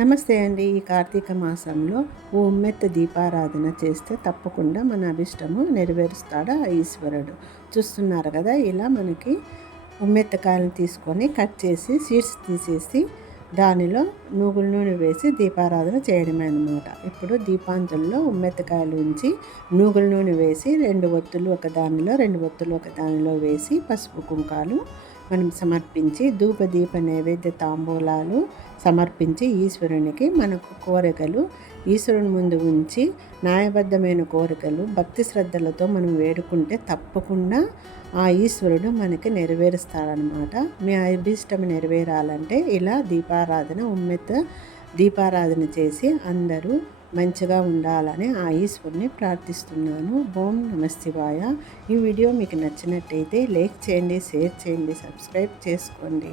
నమస్తే అండి. ఈ కార్తీక మాసంలో ఉమ్మెత్త దీపారాధన చేస్తే తప్పకుండా మన అభిష్టము నెరవేరుస్తాడు ఆ ఈశ్వరుడు. చూస్తున్నారు కదా, ఇలా మనకి ఉమ్మెత్తకాయలను తీసుకొని కట్ చేసి సీడ్స్ తీసేసి దానిలో నువ్వుల నూనె వేసి దీపారాధన చేయడమే అన్నమాట. ఇప్పుడు దీపాంజలిలో ఉమ్మెత్తకాయలు ఉంచి నువ్వుల నూనె వేసి 2 ఒత్తులు ఒక దానిలో 2 ఒత్తులు ఒక దానిలో వేసి పసుపు కుంకాలు మనం సమర్పించి ధూపదీప నైవేద్య తాంబూలాలు సమర్పించి ఈశ్వరునికి మనకు కోరికలు ఈశ్వరుని ముందు ఉంచి న్యాయబద్ధమైన కోరికలు భక్తి శ్రద్ధలతో మనం వేడుకుంటే తప్పకుండా ఆ ఈశ్వరుడు మనకి నెరవేరుస్తాడనమాట. మీ అభీష్టం నెరవేరాలంటే ఇలా దీపారాధన ఉమ్మెత్త దీపారాధన చేసి అందరూ మంచిగా ఉండాలని ఆ ఈశ్వరుని ప్రార్థిస్తున్నాను. ఓం నమఃశివాయ. ఈ వీడియో మీకు నచ్చినట్టయితే లైక్ చేయండి, షేర్ చేయండి, సబ్స్క్రైబ్ చేసుకోండి.